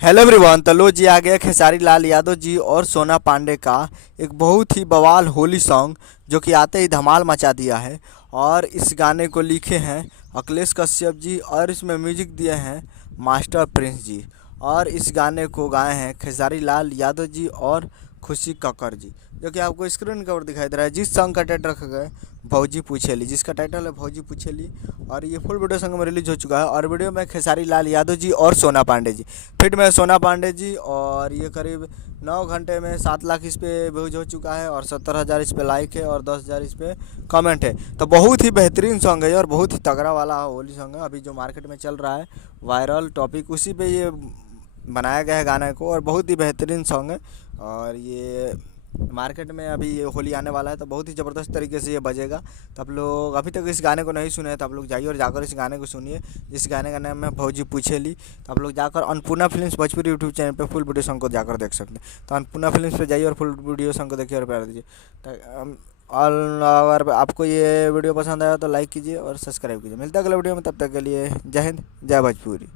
Hello everyone. तो लो जी आ गया खेसारी लाल यादव जी और सोना पांडे का एक बहुत ही बवाल होली सॉन्ग जो कि आते ही धमाल मचा दिया है। और इस गाने को लिखे हैं अखिलेश कश्यप जी और इसमें म्यूजिक दिए हैं मास्टर प्रिंस जी। और इस गाने को गाए हैं खेसारी लाल यादव जी और खुशी कक्कर जी, जो कि आपको स्क्रीन के ऊपर दिखाई दे रहा है। जिस सॉन्ग का टाइटल रखा गया है भौजी पूछेली, जिसका टाइटल है भौजी पूछेली। और ये फुल वीडियो सॉन्ग में रिलीज हो चुका है। और वीडियो में खेसारी लाल यादव जी और सोना पांडे जी फिट में सोना पांडे जी। और ये करीब 9 घंटे में 7 लाख इस पर व्यूज हो चुका है और 70,000 इस पर लाइक है और 10,000 इस पर कमेंट है। तो बहुत ही बेहतरीन सॉन्ग है और बहुत ही तगड़ा वाला होली सॉन्ग है। अभी जो मार्केट में चल रहा है वायरल टॉपिक, उसी पे ये बनाया गया है गाने को और बहुत ही बेहतरीन सॉन्ग है। और ये मार्केट में अभी ये होली आने वाला है तो बहुत ही ज़बरदस्त तरीके से ये बजेगा। तो आप लोग अभी तक इस गाने को नहीं सुने तो आप लोग जाइए और जाकर इस गाने को सुनिए। इस गाने का नाम है भौजी पूछेली। तो आप लोग जाकर Annapurna films Bhojpuri YouTube channel पे फुल वीडियो सॉन्ग को जाकर देख सकते हैं। तो अन्नपूर्णा फिल्म्स पे जाइए और फुल वीडियो सॉन्ग को देखिए और प्यार दीजिए। और अगर आपको ये वीडियो पसंद आया तो लाइक कीजिए और सब्सक्राइब कीजिए। मिलता है अगले वीडियो में, तब तक के लिए जय हिंद जय भोजपुरी।